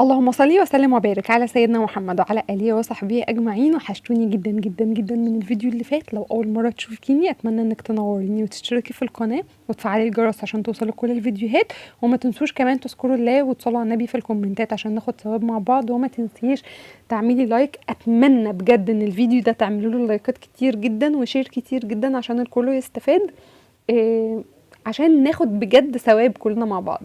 اللهم صل وسلم وبارك على سيدنا محمد وعلى اله وصحبه اجمعين. وحشتوني جدا جدا جدا من الفيديو اللي فات. لو اول مره تشوفيني اتمنى انك تنوريني وتشتركي في القناه وتفعلي الجرس عشان توصلك كل الفيديوهات، وما تنسوش كمان تذكروا الله وتصلوا على النبي في الكومنتات عشان ناخد ثواب مع بعض، وما تنسيش تعملي لايك. اتمنى بجد ان الفيديو ده تعملوا له لايكات كتير جدا وشير كتير جدا عشان الكل يستفاد، عشان ناخد بجد ثواب كلنا مع بعض.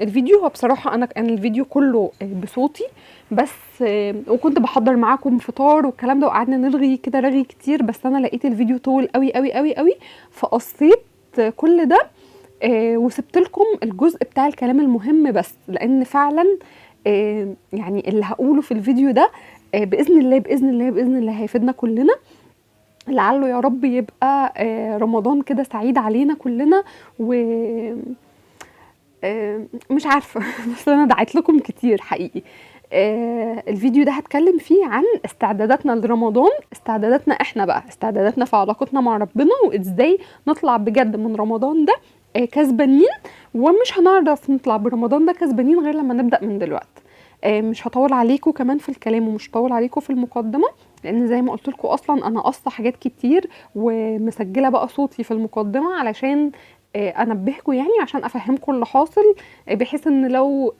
الفيديو هو بصراحة أنا الفيديو كله بصوتي بس، وكنت بحضر معاكم فطار والكلام ده وقعدنا نرغي كده رغي كتير، بس أنا لقيت الفيديو طول قوي قوي قوي قوي فقصيت كل ده وسبت لكم الجزء بتاع الكلام المهم بس، لأن فعلا يعني اللي هقوله في الفيديو ده بإذن الله بإذن الله بإذن الله هيفيدنا كلنا. لعله يا رب يبقى رمضان كده سعيد علينا كلنا. و مش عارفة بس أنا دعيت لكم كتير حقيقي. الفيديو ده هتكلم فيه عن استعداداتنا لرمضان، استعداداتنا احنا بقى، استعداداتنا في علاقتنا مع ربنا، وازاي نطلع بجد من رمضان ده كسبانين. ومش هنعرف نطلع برمضان ده كسبانين غير لما نبدأ من دلوقتي. مش هطول عليكم كمان في الكلام ومش هطول عليكم في المقدمة، لان زي ما قلت لكم اصلا انا قصة حاجات كتير ومسجلة بقى صوتي في المقدمة علشان انبهكم، يعني عشان افهمكم اللي حاصل، بحيث ان لو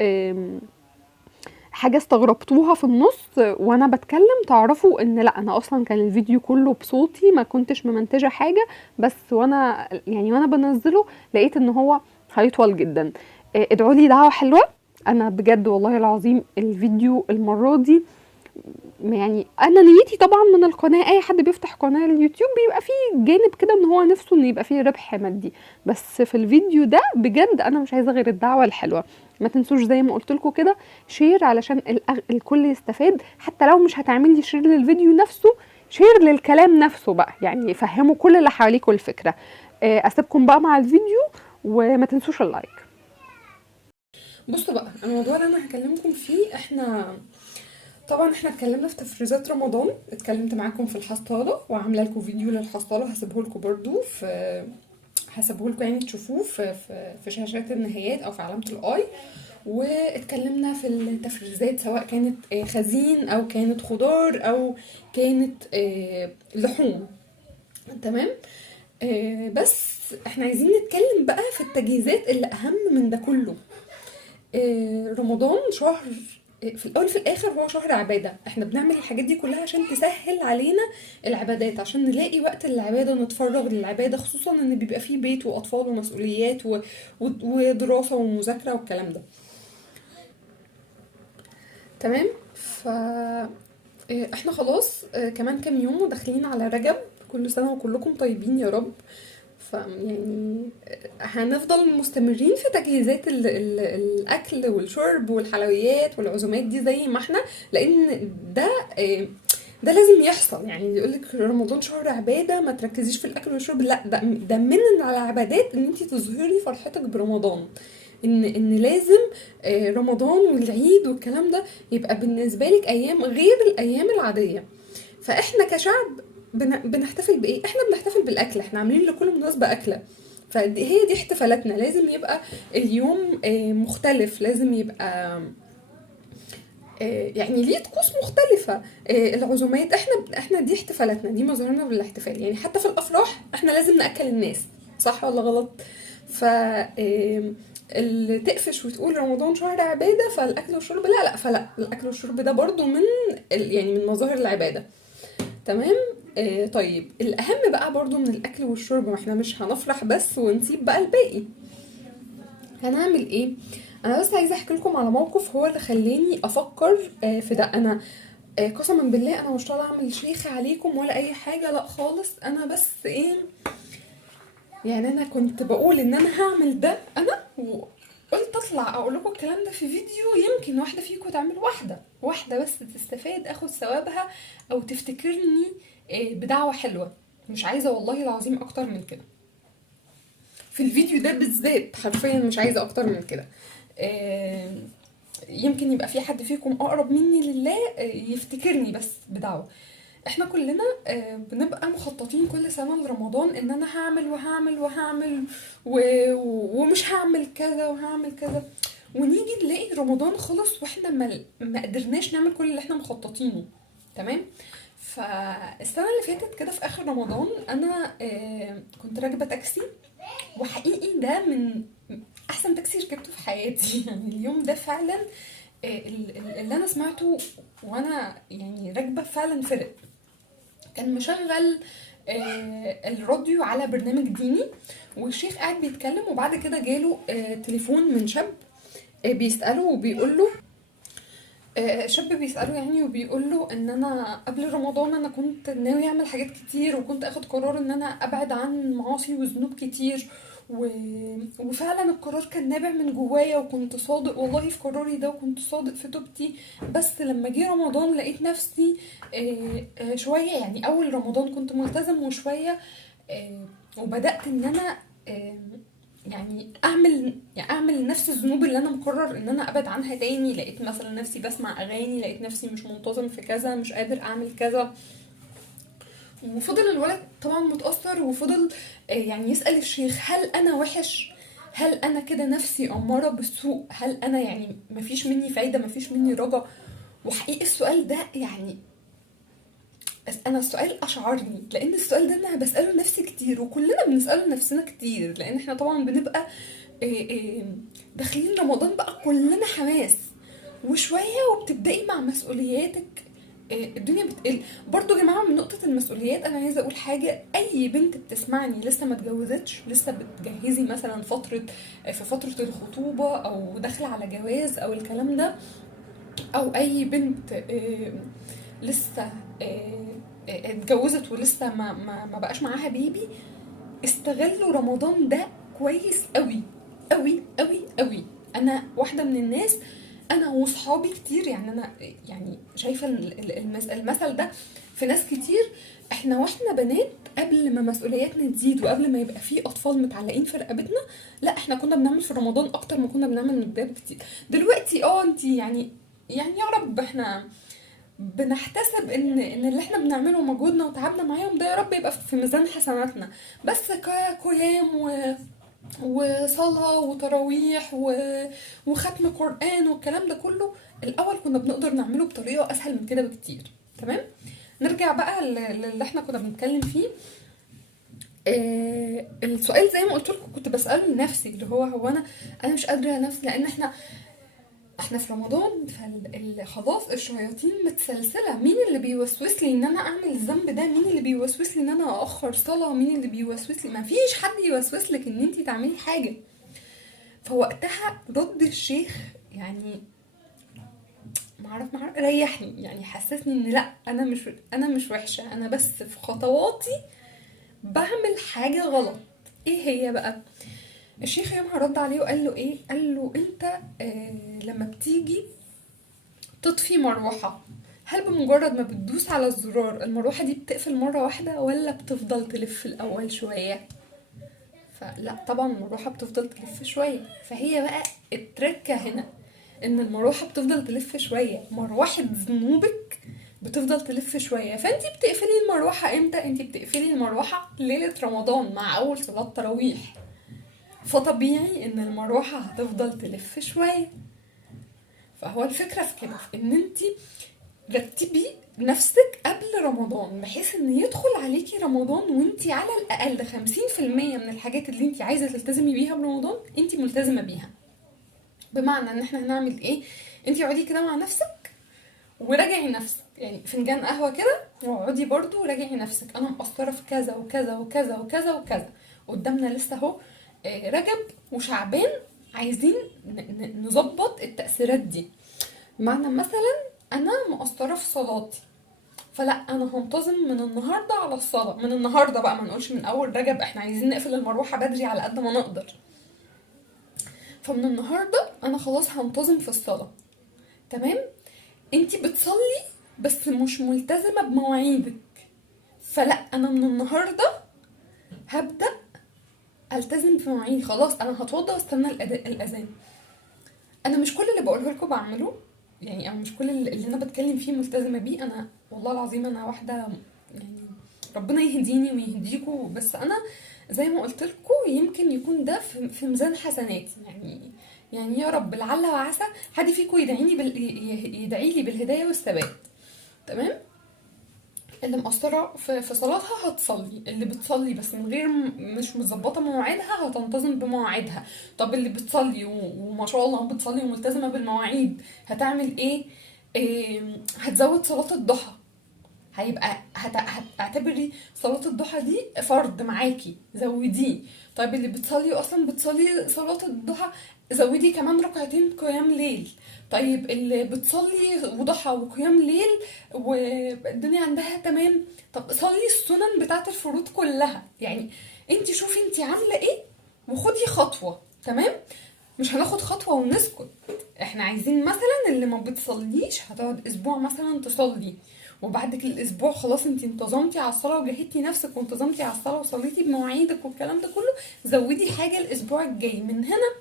حاجة استغربتوها في النص وانا بتكلم تعرفوا ان لا، انا اصلا كان الفيديو كله بصوتي، ما كنتش ممنتجة حاجة، بس وانا بنزله لقيت ان هو هيطول جدا. ادعوا لي دعوة حلوة. انا بجد والله العظيم الفيديو المرة دي، يعني انا نيتي طبعا من القناه، اي حد بيفتح قناه اليوتيوب بيبقى فيه جانب كده ان هو نفسه ان يبقى فيه ربح مادي، بس في الفيديو ده بجد انا مش عايزه غير الدعوه الحلوه. ما تنسوش زي ما قلت لكم كده شير علشان الكل يستفاد، حتى لو مش هتعملي شير للفيديو نفسه، شير للكلام نفسه بقى، يعني فهموا كل اللي حواليكم الفكره. اسيبكم بقى مع الفيديو وما تنسوش اللايك. بصوا بقى، الموضوع اللي انا هكلمكم فيه، طبعا احنا اتكلمنا في تفريزات رمضان، اتكلمت معاكم في الحصاله وعامله لكم فيديو للحصاله هسيبه لكم برده هسيبه لكم يعني تشوفوه في شاشات النهايات او في علامه الاي. واتكلمنا في التفريزات سواء كانت خزين او كانت خضار او كانت لحوم. تمام. بس احنا عايزين نتكلم بقى في التجهيزات اللي اهم من ده كله. رمضان شهر، في الاول في الاخر هو شهر عباده، احنا بنعمل الحاجات دي كلها عشان تسهل علينا العبادات، عشان نلاقي وقت للعباده نتفرغ للعباده، خصوصا ان بيبقى فيه بيت واطفال ومسؤوليات ودراسه ومذاكره والكلام ده. تمام. احنا خلاص كمان كام يوم وداخلين على رجب، كل سنه وكلكم طيبين يا رب. يعني هنفضل مستمرين في تجهيزات الاكل والشرب والحلويات والعزومات دي زي ما احنا، لان ده لازم يحصل. يعني يقولك رمضان شهر عباده ما تركزيش في الاكل والشرب، لا، ده من العبادات ان انت تظهري فرحتك برمضان، ان لازم رمضان والعيد والكلام ده يبقى بالنسبه لك ايام غير الايام العاديه. فاحنا كشعب بنحتفل بايه؟ احنا بنحتفل بالاكل، احنا عاملين لكل مناسبه اكله، فهي دي احتفالاتنا. لازم يبقى اليوم مختلف، لازم يبقى يعني ليه طقوس مختلفه. العزومات، احنا دي احتفالاتنا، دي مظهرنا بالاحتفال. يعني حتى في الافراح احنا لازم ناكل الناس، صح ولا غلط؟ ف اللي تقفش وتقول رمضان شهر عباده فالاكل والشرب لا، فلا، الاكل والشرب ده برضو من يعني من مظاهر العباده. تمام. طيب الاهم بقى برضو من الاكل والشرب، ما احنا مش هنفرح بس ونسيب بقى الباقي. هنعمل ايه؟ انا بس عايزه احكي لكم على موقف هو اللي خلاني افكر في ده. انا قسما بالله انا مش طالعه اعمل شيخه عليكم ولا اي حاجه، لا خالص. انا بس ايه، يعني انا كنت بقول ان انا هعمل ده، انا قلت اطلع اقول لكم الكلام ده في فيديو، يمكن واحده فيكم تعمل، واحده بس تستفاد، اخد ثوابها او تفتكرني بدعوه حلوه. مش عايزه والله العظيم اكتر من كده في الفيديو ده بالذات، حرفيا مش عايزه اكتر من كده. يمكن يبقى في حد فيكم اقرب مني لله يفتكرني بس بدعوه. احنا كلنا بنبقى مخططين كل سنة لرمضان ان انا هعمل وهعمل وهعمل ومش هعمل كذا وهعمل كذا، ونيجي نلاقي رمضان خلص واحنا ما قدرناش نعمل كل اللي احنا مخططينه. تمام. فالسنه اللي فاتت كده في اخر رمضان انا كنت راكبه تاكسي، وحقيقي ده من احسن تاكسي ركبته في حياتي. يعني اليوم ده فعلا اللي انا سمعته وانا يعني راكبه فعلا فرق. كان مشغل الراديو على برنامج ديني، والشيخ قاعد بيتكلم، وبعد كده جاله تليفون من شاب بيسأله وبيقول له، شاب بيسأله يعني وبيقول له ان انا قبل رمضان انا كنت ناوي اعمل حاجات كتير، وكنت اخد قرار ان انا ابعد عن معاصي وذنوب كتير، و... وفعلا القرار كان نابع من جوايا، وكنت صادق والله في قراري ده، وكنت صادق في توبتي. بس لما جه رمضان لقيت نفسي شوية، يعني اول رمضان كنت ملتزم وشوية، وبدأت ان انا يعني اعمل نفس الذنوب اللي انا مقرر ان انا ابعد عنها تاني. لقيت مثلا نفسي بسمع اغاني، لقيت نفسي مش منتظم في كذا، مش قادر اعمل كذا. وفضل الولد طبعا متأثر، وفضل يعني يسأل الشيخ هل انا وحش، هل انا كده نفسي امارة بالسوء، هل انا يعني مفيش مني فايدة، مفيش مني رجا. وحقيقي السؤال ده يعني انا السؤال اشعرني، لان السؤال ده انا بساله لنفسي كتير، وكلنا بنساله لنفسنا كتير، لان احنا طبعا بنبقى داخلين رمضان بقى كلنا حماس وشويه، وبتبداي مع مسؤولياتك الدنيا بتقل. برضو يا جماعه من نقطه المسؤوليات انا عايزه اقول حاجه، اي بنت بتسمعني لسه ما اتجوزتش، لسه بتجهزي مثلا في فتره الخطوبه، او داخله على جواز او الكلام ده، او اي بنت لسه اتجوزت ولسه ما بقاش معاها بيبي، استغلوا رمضان ده كويس قوي قوي قوي قوي. انا واحده من الناس، انا وصحابي كتير، يعني انا يعني شايفه المثل ده في ناس كتير. احنا واحنا بنات قبل ما مسؤولياتنا تزيد، وقبل ما يبقى في اطفال متعلقين في رقبتنا، لا احنا كنا بنعمل في رمضان اكتر ما كنا بنعمل من ده بكتير. دلوقتي انت يعني يا رب احنا بنحتسب ان اللي احنا بنعمله ومجهودنا وتعبنا معاهم ده يا رب يبقى في ميزان حسناتنا. بس كقيام وصلاة وتراويح وختم قرآن والكلام ده كله، الأول كنا بنقدر نعمله بطريقة أسهل من كده بكتير. تمام. نرجع بقى اللي احنا كنا بنتكلم فيه. السؤال زي ما قلت لكم كنت بسأله لنفسي، اللي هو انا مش قادرة نفسي، لان احنا في رمضان، خلاص الشياطين متسلسلة. مين اللي بيوسوس لي ان انا اعمل الذنب ده؟ مين اللي بيوسوس لي ان انا اخر صلاة؟ مين اللي بيوسوس لي؟ ما فيش حد يوسوس لك ان انتي تعملي حاجة. فوقتها رد الشيخ يعني معرف ريحني، يعني حسسني ان لا، انا مش وحشة، انا بس في خطواتي بعمل حاجة غلط. ايه هي بقى؟ الشيخ يومها رد عليه وقال له ايه؟ قال له انت لما بتيجي تطفي مروحة، هل بمجرد ما بتدوس على الزرار المروحة دي بتقفل مرة واحدة، ولا بتفضل تلف الأول شوية؟ فلا طبعا المروحة بتفضل تلف شوية. فهي بقى التركة هنا، ان المروحة بتفضل تلف شوية، مروحة ذنوبك بتفضل تلف شوية. فانتي بتقفلي المروحة امتى؟ انتي بتقفلي المروحة ليلة رمضان مع اول صلاة تراويح، فطبيعي ان المروحة هتفضل تلف شوية. فهو الفكرة في كده، في ان انتي رتبي نفسك قبل رمضان، بحيث ان يدخل عليكي رمضان وانتي على الاقل 50% من الحاجات اللي انتي عايزة تلتزمي بيها برمضان انتي ملتزمة بيها. بمعنى ان احنا هنعمل ايه؟ انتي اقعدي كده مع نفسك وراجعي نفسك، يعني فنجان قهوة كده، واقعدي برضو راجعي نفسك، انا مقصرة في كذا وكذا وكذا وكذا وكذا. قدامنا لسه اهو رجب وشعبان، عايزين نظبط التأثيرات دي. بمعنى مثلا انا مقصرة في صلاتي، فلا انا هنتظم من النهارده على الصلاه، من النهارده بقى، ما نقولش من اول رجب، احنا عايزين نقفل المروحه بدري على قد ما نقدر. فمن النهارده انا خلاص هنتظم في الصلاه. تمام. انتي بتصلي بس مش ملتزمه بمواعيدك، فلا انا من النهارده هبدا التزم بمواعيدي. خلاص انا هتوضى واستنى الاذان. انا مش كل اللي بقوله لكم بعمله، يعني او مش كل اللي انا بتكلم فيه ملتزمه بيه. انا والله العظيم انا واحده يعني ربنا يهديني ويهديكوا، بس انا زي ما قلت لكم يمكن يكون ده في ميزان حسناتي. يعني يعني يا رب لعل وعسى حد فيكم يدعي لي بالهدايه والثبات. تمام. اللي مقصرة في صلاتها هتصلي، اللي بتصلي بس من غير مش مظبطة مواعيدها هتنتظم بمواعيدها. طب اللي بتصلي وما شاء الله بتصلي وملتزمة بالمواعيد هتعمل ايه؟ هتزود صلاة الضحى. هيبقى هتعتبري صلاة الضحى دي فرض معاكي، زوديه. طيب اللي بتصلي اصلا بتصلي صلاة الضحى، زودي كمان ركعتين قيام ليل. طيب اللي بتصلي وضحى وقيام ليل والدنيا عندها تمام، طب صلي السنن بتاعت الفروض كلها. يعني انت شوفي انت عاملة ايه وخدي خطوة. تمام. مش هناخد خطوة ونسكت. احنا عايزين مثلا اللي ما بتصليش هتقعد اسبوع مثلا تصلي، وبعد كده الاسبوع خلاص انت انتظمتي على الصلاه وجهدتي نفسك وانتظمتي على الصلاه وصليتي بمواعيدك والكلام ده كله، زودي حاجه الاسبوع الجاي من هنا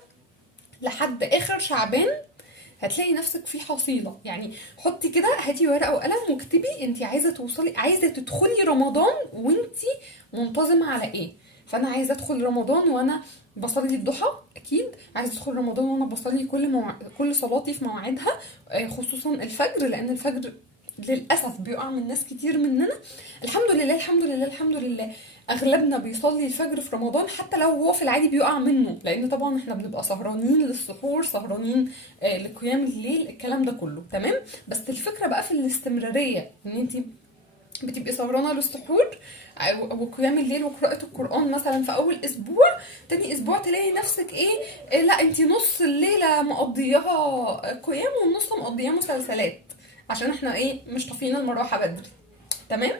لحد اخر شعبان هتلاقي نفسك في حصيله. يعني حطي كده، هاتي ورقه وقلم واكتبي انت عايزه توصلي، عايزه تدخلي رمضان وانت منتظمه على ايه. فانا عايزه ادخل رمضان وانا بصلي الضحى، اكيد عايزه ادخل رمضان وانا بصلي كل صلاتي في مواعيدها، خصوصا الفجر، لان الفجر للاسف بيقع من ناس كتير مننا. الحمد لله الحمد لله الحمد لله اغلبنا بيصلي الفجر في رمضان، حتى لو هو في العادي بيقع منه، لان طبعا احنا بنبقى سهرانين للسحور، سهرانين لقيام الليل، الكلام ده كله تمام. بس الفكره بقى في الاستمراريه، ان انت بتبقي سهرانه للسحور وقيام الليل وقراءة القرآن مثلا في أول أسبوع، تاني أسبوع تلاقي نفسك لا انتي نص الليلة مقضياها قيام والنص مقضياها مسلسلات، عشان احنا مش طافيين المروحة بدري. تمام.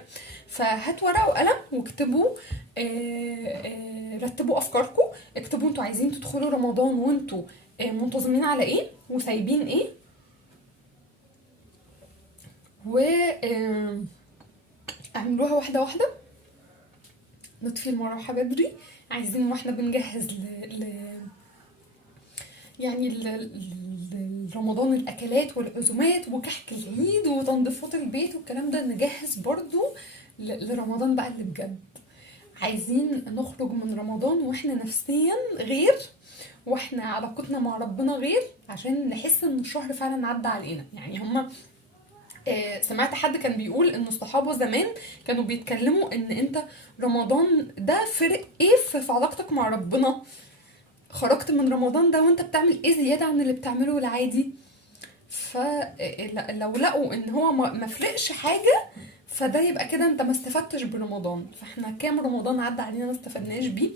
فهات ورقة وقلم واكتبوا، رتبوا أفكاركم، اكتبوا انتوا عايزين تدخلوا رمضان وانتوا منتظمين على ايه وسايبين ايه، و اعملوها واحدة واحدة. نطفي المروحة بدري. عايزين واحنا بنجهز يعني رمضان، الأكلات والعزومات وكحك العيد وتنظيفات البيت والكلام ده، نجهز برضو لرمضان بقى اللي بجد. عايزين نخرج من رمضان واحنا نفسيا غير، واحنا علاقتنا مع ربنا غير، عشان نحس ان الشهر فعلا عدى علينا. يعني هما سمعت حد كان بيقول ان الصحابة زمان كانوا بيتكلموا ان انت رمضان ده فرق ايه في علاقتك مع ربنا، خرجت من رمضان ده وانت بتعمل ايه زيادة عن اللي بتعمله العادي. فلو لقوا ان هو ما فرقش حاجة، فده يبقى كده انت ما استفدتش برمضان. فاحنا كام رمضان عدى علينا ما استفدناش بيه،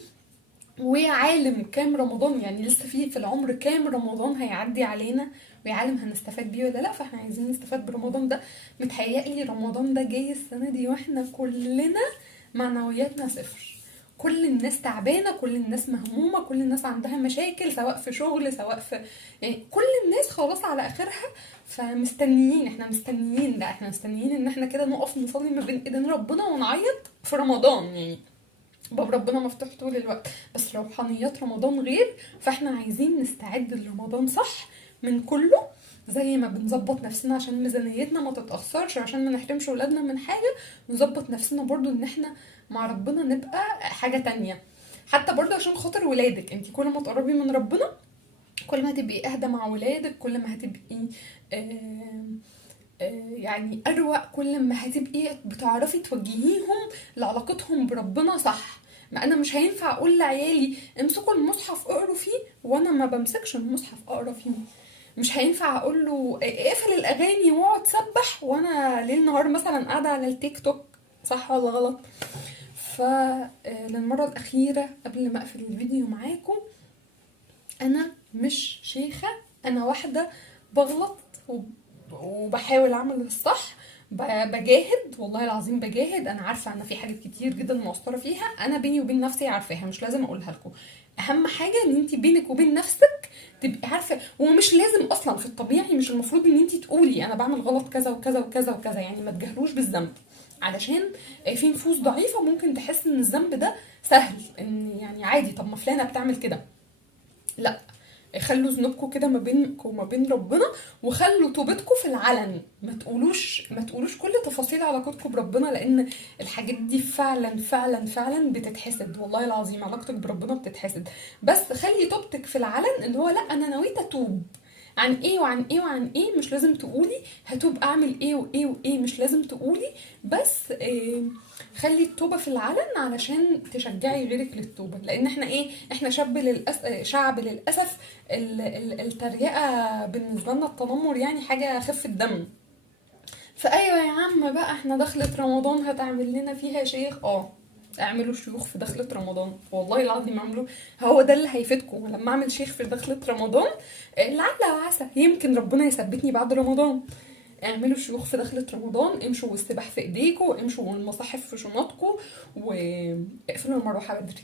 ويا عالم كام رمضان يعني لسه في العمر، كام رمضان هيعدي علينا ويا عالم هنستفاد بيه ولا لا. فاحنا عايزين نستفاد برمضان ده. متهيألي رمضان ده جاي السنة دي واحنا كلنا معنوياتنا صفر، كل الناس تعبانة، كل الناس مهمومة، كل الناس عندها مشاكل سواء في شغل سواء في، يعني كل الناس خلاص على اخرها. فمستنيين، احنا مستنيين، ده احنا مستنيين ان احنا كده نقف نصلي ما بين ايدين ربنا ونعيط في رمضان. يعني باب ربنا مفتوح طول الوقت، بس روحانيات رمضان غير. فاحنا عايزين نستعد لرمضان صح من كله، زي ما بنظبط نفسنا عشان ميزانيتنا ما تتأثرش، عشان ما نحرمش ولادنا من حاجة، نظبط نفسنا برضو ان احنا مع ربنا نبقى حاجة تانية. حتى برضو عشان خاطر ولادك، انتي كل ما تقربي من ربنا كل ما هتبقي اهدى مع ولادك، كل ما هتبقي يعني اروق، كل ما هتبقي بتعرفي توجهيهم لعلاقتهم بربنا صح. ما انا مش هينفع اقول لعيالي امسكوا المصحف اقروا فيه وانا ما بمسكش المصحف اقرا فيه، مش هينفع اقول له اقفل الاغاني واقعد سبح وانا ليل نهار مثلا قاعده على التيك توك. صح ولا غلط؟ فللمره الاخيره قبل ما اقفل الفيديو معاكم، انا مش شيخه، انا واحده بغلط وبحاول اعمل الصح، بجاهد والله العظيم بجاهد. انا عارفه ان في حاجات كتير جدا مقصره فيها، انا بيني وبين نفسي عارفاها، مش لازم اقولها لكم. اهم حاجه ان انت بينك وبين نفسك تبقي عارفه، ومش لازم اصلا في الطبيعي مش المفروض ان انت تقولي انا بعمل غلط كذا وكذا وكذا وكذا، يعني ما تجهلوش بالذنب، علشان في نفوس ضعيفه ممكن تحس ان الذنب ده سهل، ان يعني عادي، طب ما فلانه بتعمل كده. لا، خلوا ذنوبكم كده ما بينكم وما بين ربنا، وخلوا توبتكم في العلن، ما تقولوش كل تفاصيل علاقتكم بربنا، لان الحاجات دي فعلا فعلا فعلا بتتحسد، والله العظيم علاقتك بربنا بتتحسد. بس خلي توبتك في العلن، اللي هو لا انا نويت اتوب عن ايه وعن ايه وعن ايه، مش لازم تقولي هتوب اعمل ايه وايه وايه، مش لازم تقولي، بس خلي التوبة في العلن علشان تشجعي غيرك للتوبة. لان احنا احنا شعب للأسف التريقة بالنسبة لنا، التنمر يعني حاجة خفة دم. فايوه يا عم بقى، احنا دخلة رمضان هتعمل لنا فيها شيخ؟ اعملوا شيوخ في دخلة رمضان، والله العظيم اعملوا، هو ده اللي هيفيدكم. لما اعمل شيخ في دخلة رمضان لعل وعسى يمكن ربنا يثبتني بعد رمضان. اعملوا شيوخ في دخلة رمضان، امشوا والسباح في ايديكم، امشوا والمصاحف في شنطكم، واقفلوا المروحة بدري.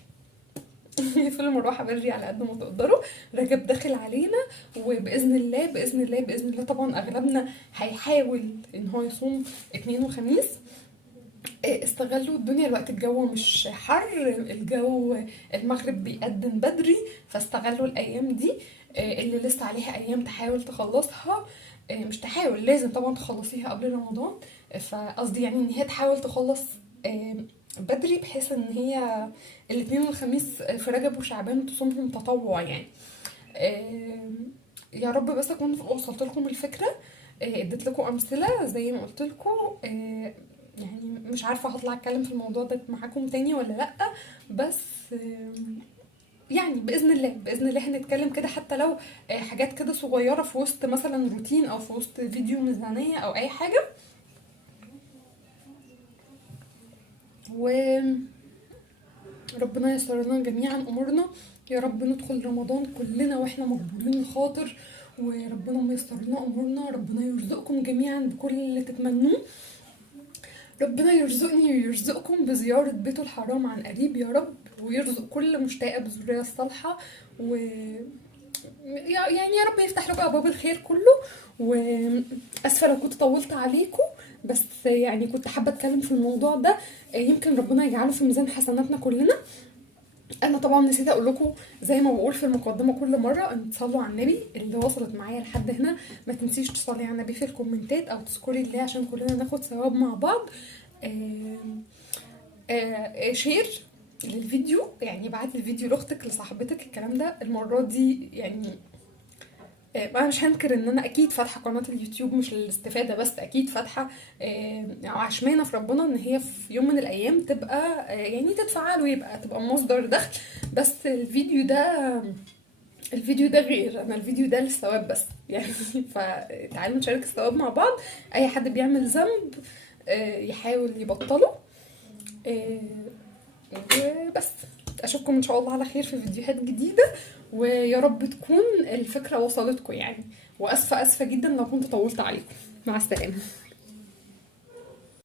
اقفلوا المروحة بدري على قد ما تقدروا، رجب داخل علينا، وباذن الله باذن الله باذن الله طبعا اغلبنا هيحاول ان هو يصوم اثنين وخميس. استغلوا الدنيا، الوقت الجو مش حر، الجو المغرب بيقدم بدري، فاستغلوا الايام دي اللي لسه عليها ايام تحاول تخلصها. مش تحاول، لازم طبعا تخلصيها قبل رمضان. فقصدي يعني ان هي تحاول تخلص بدري، بحيث ان هي الاثنين والخميس في رجب وشعبان تصومهم تطوع يعني. يا رب بس اكون وصلت لكم الفكره، اديت لكم امثله زي ما قلت لكم. يعني مش عارفه هطلع اتكلم في الموضوع ده معاكم تاني ولا لا، بس يعني باذن الله باذن الله هنتكلم كده، حتى لو حاجات كده صغيره في وسط مثلا روتين او في وسط فيديو ميزانيه او اي حاجه. وربنا ييسر لنا جميعا امورنا، يا رب ندخل رمضان كلنا واحنا مقبولين الخاطر، وربنا ميسر لنا امورنا، ربنا يرزقكم جميعا بكل اللي تتمنوه، ربنا يرزقني ويرزقكم بزيارة بيته الحرام عن قريب يا رب، ويرزق كل مشتاقة بالذرية الصالحة، و يعني يا رب يفتح لكم ابواب الخير كله. واسفه لو كنت طولت عليكم، بس يعني كنت حابه اتكلم في الموضوع ده، يمكن ربنا يجعله في ميزان حسناتنا كلنا. انا طبعا نسيت اقول لكم زي ما بقول في المقدمه كل مره، ان تصلوا على النبي. اللي وصلت معايا لحد هنا ما تنسيش تصلي على النبي في الكومنتات او تذكري الله عشان كلنا ناخد ثواب مع بعض. شير للفيديو، يعني بعت الفيديو لاختك لصاحبتك، الكلام ده المره دي يعني. انا مش هنكر ان انا اكيد فاتحه قناه اليوتيوب مش للاستفاده بس، اكيد فاتحه عشمانه في ربنا ان هي في يوم من الايام تبقى يعني تتفعل ويبقى تبقى مصدر دخل. بس الفيديو ده غير، انا الفيديو ده للثواب بس يعني. فتعالوا نشارك الثواب مع بعض. اي حد بيعمل ذنب يحاول يبطله. وبس اشوفكم ان شاء الله على خير في فيديوهات جديدة، ويا رب تكون الفكرة وصلتكم يعني. واسفة جدا لو كنت طولت عليكم. مع السلامة.